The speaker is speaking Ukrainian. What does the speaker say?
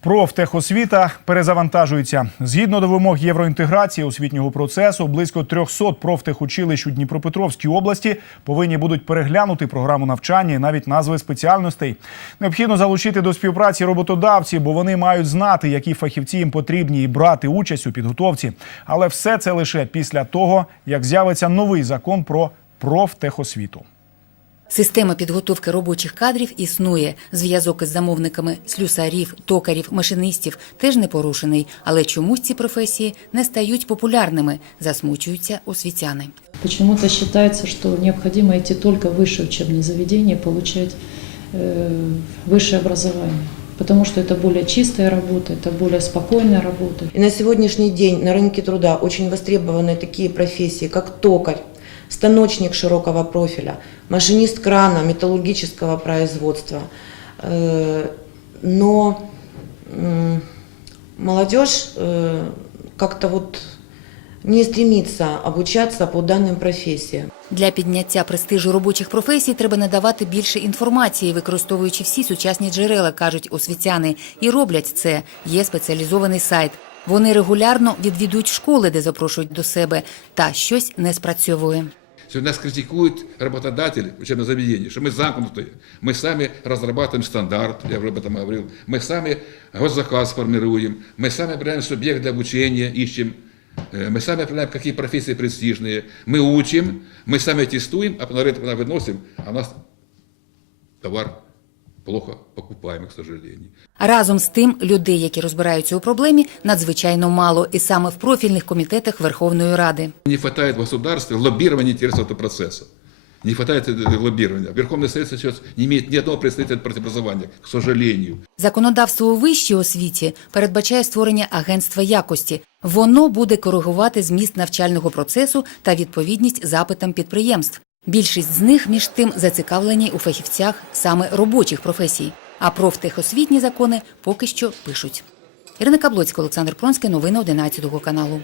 Профтехосвіта перезавантажується. Згідно до вимог євроінтеграції освітнього процесу, близько 300 профтехучилищ у Дніпропетровській області повинні будуть переглянути програму навчання і навіть назви спеціальностей. Необхідно залучити до співпраці роботодавців, бо вони мають знати, які фахівці їм потрібні, і брати участь у підготовці. Але все це лише після того, як з'явиться новий закон про профтехосвіту. Система підготовки робочих кадрів існує. Зв'язок із замовниками слюсарів, токарів, машинистів теж не порушений, але чомусь ці професії не стають популярними, засмучуються освітяни. Почему-то считается, что необходимо идти только в высшее учебное заведение, получать э, высшее образование. Потому что это более чистая работа, это более спокойная работа. И на сегодняшний день на рынке труда очень востребованы такие профессии, как токарь, станочник широкого профиля, машинист крана металлургического производства. Э, Но м, молодежь э, как-то вот не стремится обучаться по данным профессиям. Для підняття престижу робочих професій треба надавати більше інформації, використовуючи всі сучасні джерела, кажуть освітяни. І роблять це. Є спеціалізований сайт. Вони регулярно відвідують школи, де запрошують до себе, та щось не спрацьовує. Сегодня нас критикуют работодатели учебных заведений, что мы замкнутые. Мы сами разрабатываем стандарт, я уже об этом говорил. Мы сами госзаказ формируем. Мы сами определяем субъект для обучения, ищем. Э, Мы сами определяем, какие профессии престижные. Мы учим, мы сами тестуем, а на рынок когда выносим, а у нас товар плохо покупаемый, к сожалению. Разом з тим, людей, які розбираються у проблемі, надзвичайно мало, і саме в профільних комітетах Верховної Ради. Не хватает в государстве лоббирования интересов этого процесса. Не хватает э, лоббирования. Верховный Совет сейчас не имеет ни одного представителя против образования, к сожалению. Законодавство у вищій освіті передбачає створення агентства якості. Воно буде коригувати зміст навчального процесу та відповідність запитам підприємств. Більшість з них, між тим, зацікавлені у фахівцях саме робочих професій. А профтехосвітні закони поки що пишуть. Ірина Каблоцька, Олександр Пронський, новини 11 каналу.